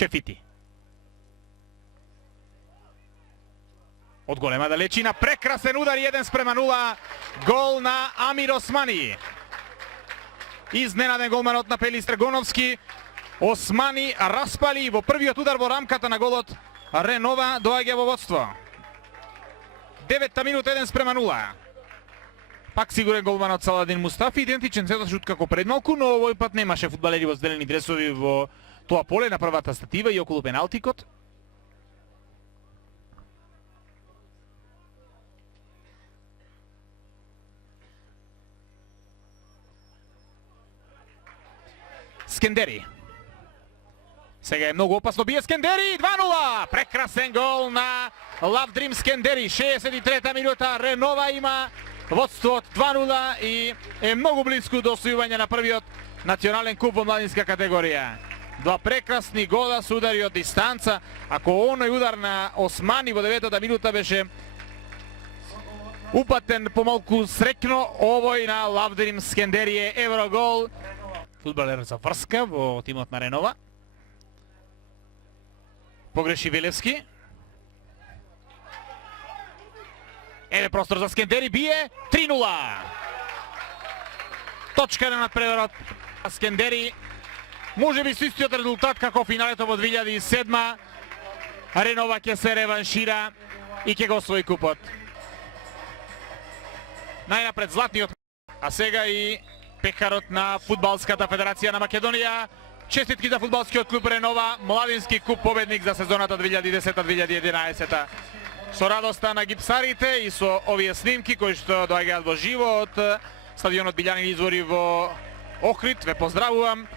Шефити. Од голема далечина, прекрасен удар, 1:0, гол на Амир Османи. Изненаден голманот на Пелистер Гоновски. Османи распали во првиот удар во рамката на голот. Ренова доаѓа во водство. 9-та минута, 1:0. Пак сигурен голманот Саладин Мустафи, идентичен цветошут како пред малку, но овој пат немаше фудбалери во зелени дресови во тоа поле на првата статива и околу пеналтикот. Скендери. Сега е многу опасно, бие Скендери, 2:0! Прекрасен гол на Лавдрим Скендери, 63-та минута, Ренова има водство од 2:0 и е многу близко до освојување на првиот национален куп во младинска категорија. Два прекрасни гола со удари од дистанца. Ако оној удар на Османи во 9-та минута беше упатен помалку среќно, овој на Лавдрим Скендери е еврогол. Фудбалер за врска во тимот на Ренова. Погреши Велевски. Еве простор за Скендери, бие 3:0. Точка на надпреварот. Скендери може би со истиот резултат како финалето во 2007. Ренова ќе се реваншира и ќе го освои купот. Најнапред златниот, а сега и пекарот на Фудбалската федерација на Македонија. Честитки за фудбалскиот клуб Ренова, младински куп победник за сезоната 2010-2011. Со радоста на гипсарите и со овие снимки кои што доаѓаат во живо од стадионот Билјанин Извори во Охрид, ве поздравувам.